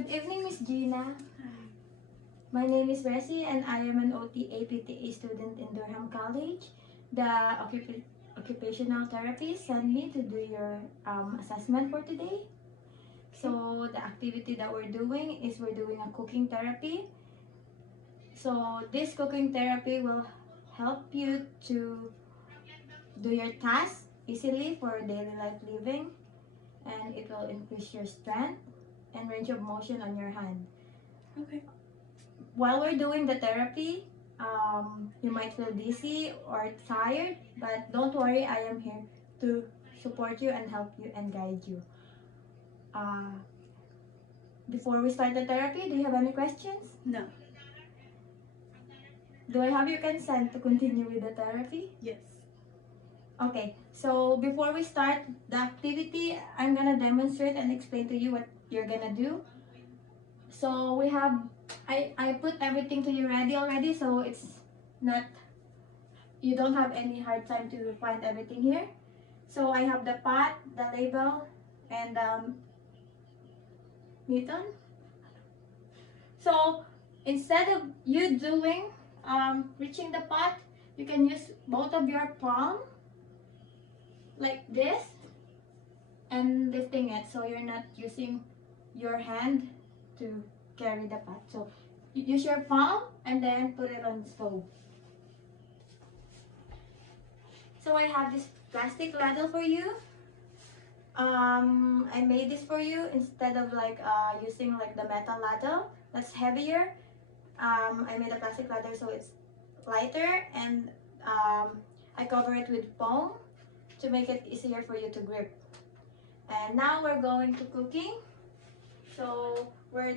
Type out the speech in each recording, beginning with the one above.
Good evening, Miss Gina. My name is Resi and I am an OTA PTA student in Durham College. The occupational therapist sent me to do your assessment for today. So the activity that we're doing is we're doing a cooking therapy. So this cooking therapy will help you to do your tasks easily for daily life living, and it will increase your strength and range of motion on your hand. Okay. While we're doing the therapy, you might feel dizzy or tired, but don't worry, I am here to support you and help you and guide you. Before we start the therapy, do you have any questions? No. Do I have your consent to continue with the therapy? Yes. Okay, so before we start the activity, I'm gonna demonstrate and explain to you what you're gonna do. So we have, I put everything to you ready already, so it's not, you don't have any hard time to find everything here. So I have the pot, the label, and Newton. So instead of you doing, reaching the pot, you can use both of your palm like this and lifting it, so you're not using your hand to carry the pot. So use your palm and then put it on the stove. So I have this plastic ladle for you. I made this for you instead of using like the metal ladle that's heavier. I made a plastic ladle so it's lighter, and I cover it with foam to make it easier for you to grip. And now we're going to cooking. So we're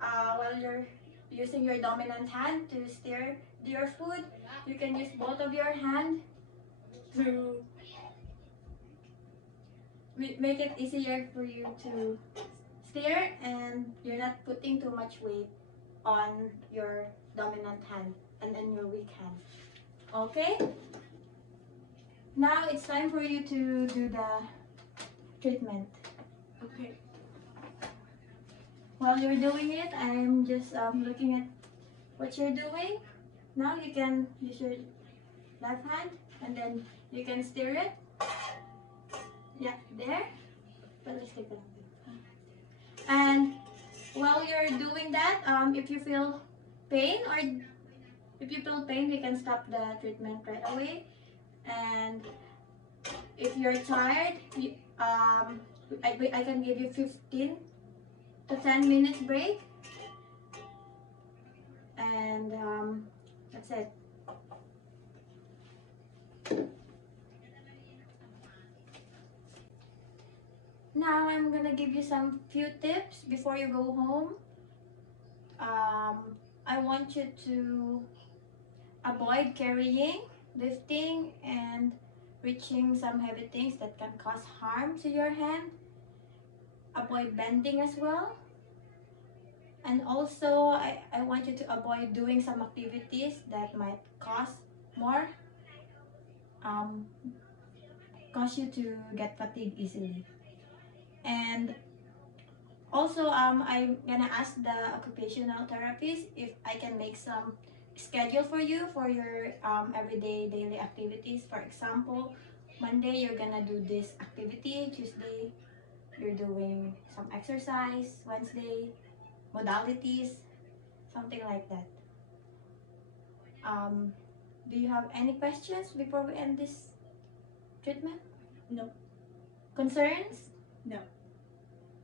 while you're using your dominant hand to stir your food, you can use both of your hands to make it easier for you to stir, and you're not putting too much weight on your dominant hand and then your weak hand. Okay? Now it's time for you to do the treatment. Okay. While you're doing it, I'm just looking at what you're doing. Now you can use your left hand and then you can stir it. Yeah, there. And while you're doing that, if you feel pain you can stop the treatment right away. And if you're tired, I can give you 15 to 10 minutes break, and that's it. Now I'm gonna give you some few tips before you go home. I want you to avoid carrying, lifting, and reaching some heavy things that can cause harm to your hand. Avoid bending as well. And also, I want you to avoid doing some activities that might cause you to get fatigued easily. And also, I'm gonna ask the occupational therapist if I can make some schedule for you for your everyday daily activities. For example, Monday you're gonna do this activity, Tuesday you're doing some exercise, Wednesday modalities, something like that. Do you have any questions before we end this treatment? No. Concerns? No.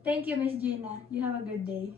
Thank you, Miss Gina. You have a good day.